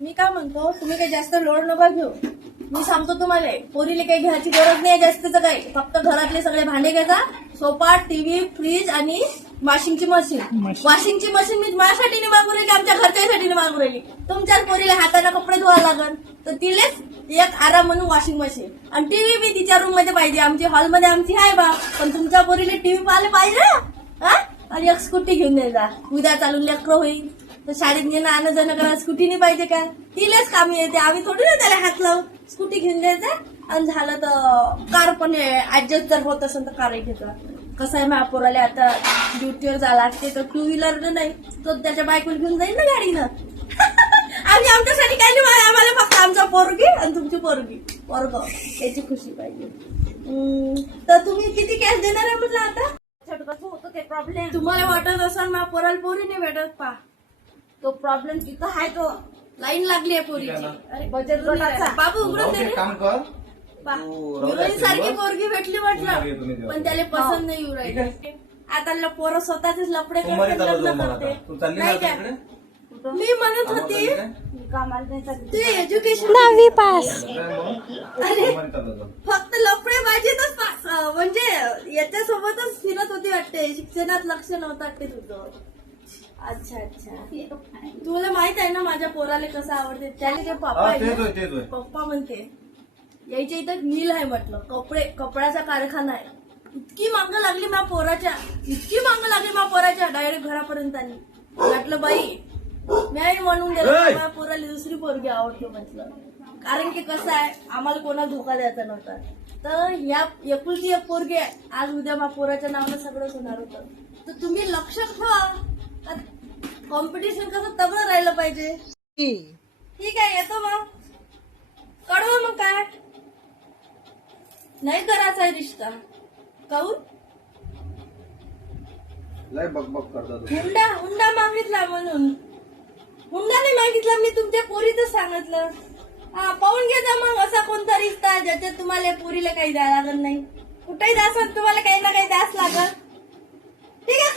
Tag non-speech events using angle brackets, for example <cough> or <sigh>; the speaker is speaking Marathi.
मी काय म्हणतो तुम्ही काही जास्त लोड नका घेऊ. मी सांगतो तुम्हाला पोरीले काही घ्यायची गरज नाही जास्तचं काही. फक्त घरातले सगळे भांडे घ्यायचा सोफा टीव्ही फ्रीज आणि वॉशिंगची मशीन. वॉशिंगची मशीन मी माझ्यासाठी नाही मागू राहिली आमच्या घरच्यासाठी मागू राहिली. तुमच्याच पोरीला हाताने कपडे धुवा लागल तर तिलेच एक आराम म्हणून वॉशिंग मशीन. आणि टीव्ही बी तिच्या रूममध्ये पाहिजे. आमची हॉलमध्ये आमची आहे बा. पण तुमच्या पोरीला टीव्ही पाहायला पाहिजे? हा? आणि एक स्कूटी घेऊन द्यायचा उद्या चालून लेकरं होईल. तर शाळेत नेणं आणं जाणं करा स्कूटी नाही पाहिजे काय तिलाच कामी येते. आम्ही थोडी ना त्याला हात लावू. स्कूटी घेऊन द्यायचा आणि झालं तर कार पण ऍडजस्ट जर होत असेल तर कारही घेतो कसं आहे महापोराला आता ड्युटीवर जा लागते तर टू व्हीलर नाही तो त्याच्या बायकोला घेऊन जाईल ना गाडीनं. <laughs> आम्ही आमच्यासाठी काही नाही आम्हाला फक्त आमचा पोरगी आणि तुमची पोरगी. पोरग. याची खुशी पाहिजे. तर तुम्ही किती कॅश देणार आहे म्हटलं आता? होतं ते प्रॉब्लेम तुम्हाला वाटत असाल मा पोराला पोरी नाही भेटत पा तो प्रॉब्लेम तिथं आहे तो. लाईन लागली आहे पोरीची. अरे बचत गटाचा बाबू उघडून दे दे, रे. काम कर. पा. तू राहू दे हिरोईन सारखी. पोरगी भेटली तुम्ही तुम्ही म्हटलं. पण त्याला पसंत नाही येऊ ठीक राहिली आता ल- पोरं स्वतःच लपडे सोमवारी करते चालू जाऊ लग्न मग आता. करते. नाही ना काय? तिकडे? मी म्हणत होती. चालली काय? ते एज्युकेशन दहावी पास. काय मग? अरे. सोमवारी चालू जाऊ. फक्त लफडे बाजीतच पास. अं, म्हणजे याच्यासोबतच फिरत होती वाटते. शिक्षणात लक्ष नव्हतं वाटते तुझं. अच्छा अच्छा. तुला माहीत आहे ना माझ्या पोराला कसं आवडते? त्याने जे पप्पा आहे तेच ना, होय तेच होय. पप्पा म्हणते यायच्या इथं मिल आहे म्हटलं कपडे कपड्याचा कारखाना आहे. इतकी मांग लागली मा पोराच्या इतकी मांग लागली मा पोराच्या डायरेक्ट घरापर्यंत आली. म्हटलं बाई नाही म्हणून! माझ्या पोराला दुसरी पोरगी आवडते म्हटलं. कारण की कसं आहे आम्हाला कोणाला धोका द्यायचा नव्हता. तर या एकुलती एक पोरगी आहे. आज उद्या मा पोराच्या नावानं सगळंच होणार होतं. तर तुम्ही लक्षात ठेवा कॉम्पिटिशन कसं तगडं राहिलं पाहिजे? ठीक आहे येतो मग. कळवा मग काय. नाही करायचा आहे रिश्ता. काऊन लय करतात हुंडा हुंडा मागितला म्हणून. हुंडा नाही मागितला मी तुमच्या पोरीच सांगितलं. हा पाहून घे जा मग असा कोणता रिश्ता आहे ज्याच्यात तुम्हाला पोरीला काही द्यावं लागत नाही. कुठेही द्यास तुम्हाला काही ना काही द्यास लागल. ठीक आहे